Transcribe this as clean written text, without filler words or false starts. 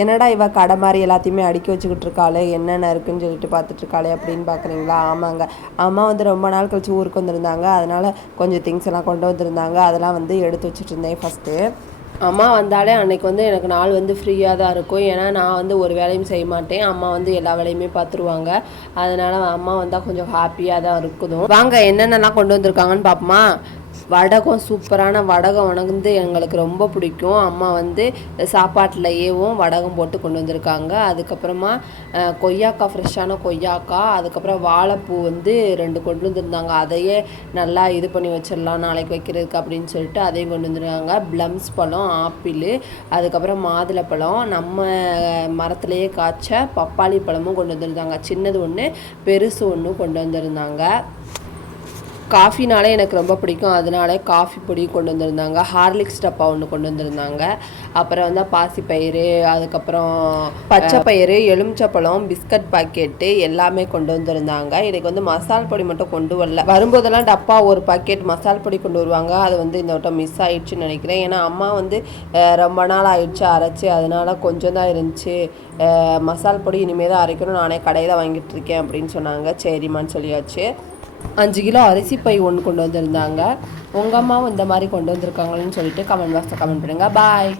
என்னடா இவ கடை மாதிரி எல்லாத்தையுமே அடுக்கி வச்சுக்கிட்டு இருக்காளே, என்னென்ன இருக்குன்னு சொல்லிட்டு பார்த்துட்டு இருக்காளே அப்படின்னு பார்க்குறீங்களா? ஆமாங்க, அம்மா வந்து ரொம்ப நாள் கழிச்சு ஊருக்கு வந்திருந்தாங்க. அதனால் கொஞ்சம் திங்ஸ் எல்லாம் கொண்டு வந்திருந்தாங்க. அதெல்லாம் வந்து எடுத்து வச்சுட்டு இருந்தேன் ஃபஸ்ட்டு. அம்மா வந்தாலே அன்றைக்கி வந்து எனக்கு நாள் வந்து ஃப்ரீயாக தான் இருக்கும். ஏன்னா நான் வந்து ஒரு வேலையும் செய்ய மாட்டேன். அம்மா வந்து எல்லா வேலையுமே பார்த்துருவாங்க. அதனால் அம்மா வந்தால் கொஞ்சம் ஹாப்பியாக தான் இருக்குதும். வாங்க என்னென்னலாம் கொண்டு வந்திருக்காங்கன்னு பார்ப்போமா? வடகம், சூப்பரான வடகம் வந்து எங்களுக்கு ரொம்ப பிடிக்கும். அம்மா வந்து சாப்பாட்டிலையேவும் வடகம் போட்டு கொண்டு வந்திருக்காங்க. அதுக்கப்புறமா கொய்யாக்காய், ஃப்ரெஷ்ஷான கொய்யாக்காய், அதுக்கப்புறம் வாழைப்பூ வந்து 2 கொண்டு வந்திருந்தாங்க. அதையே நல்லா இது பண்ணி வச்சிடலாம் நாளைக்கு வைக்கிறதுக்கு அப்படின்னு சொல்லிட்டு அதையும் கொண்டு வந்துருக்காங்க. ப்ளம்ஸ் பழம், ஆப்பிள், அதுக்கப்புறம் மாதுளப்பழம், நம்ம மரத்துலேயே காய்ச்ச பப்பாளி பழமும் கொண்டு வந்திருந்தாங்க. சின்னது ஒன்று, பெருசு ஒன்று கொண்டு வந்திருந்தாங்க. காஃபினாலே எனக்கு ரொம்ப பிடிக்கும். அதனால காஃபி பொடி கொண்டு வந்திருந்தாங்க. ஹார்லிக்ஸ் டப்பா ஒன்று கொண்டு வந்திருந்தாங்க. அப்புறம் வந்து பாசிப்பயிறு, அதுக்கப்புறம் பச்சை பயிறு, எலுமிச்சப்பழம், பிஸ்கட் பாக்கெட்டு எல்லாமே கொண்டு வந்திருந்தாங்க. எனக்கு வந்து மசால் பொடி மட்டும் கொண்டு வரல. வரும்போதெல்லாம் டப்பா ஒரு பாக்கெட் மசால் பொடி கொண்டு வருவாங்க. அது வந்து இந்த வட்டம் மிஸ் ஆயிடுச்சுன்னு நினைக்கிறேன். ஏன்னா அம்மா வந்து ரொம்ப நாள் ஆயிடுச்சு அரைச்சி, அதனால கொஞ்சம் தான் இருந்துச்சு. மசால் பொடி இனிமேல் தான் அரைக்கணும், நானே கடையில் வாங்கிட்டு இருக்கேன் அப்படின்னு சொன்னாங்க. சரிம்மான்னு சொல்லியாச்சு. 5 கிலோ அரிசி பை ஒன்று கொண்டு வந்திருந்தாங்க. உங்கள் அம்மாவும் இந்த மாதிரி கொண்டு வந்திருக்காங்கன்னு சொல்லிட்டு கமெண்ட் பாக்ஸில் கமெண்ட் பண்ணுங்கள். பாய்.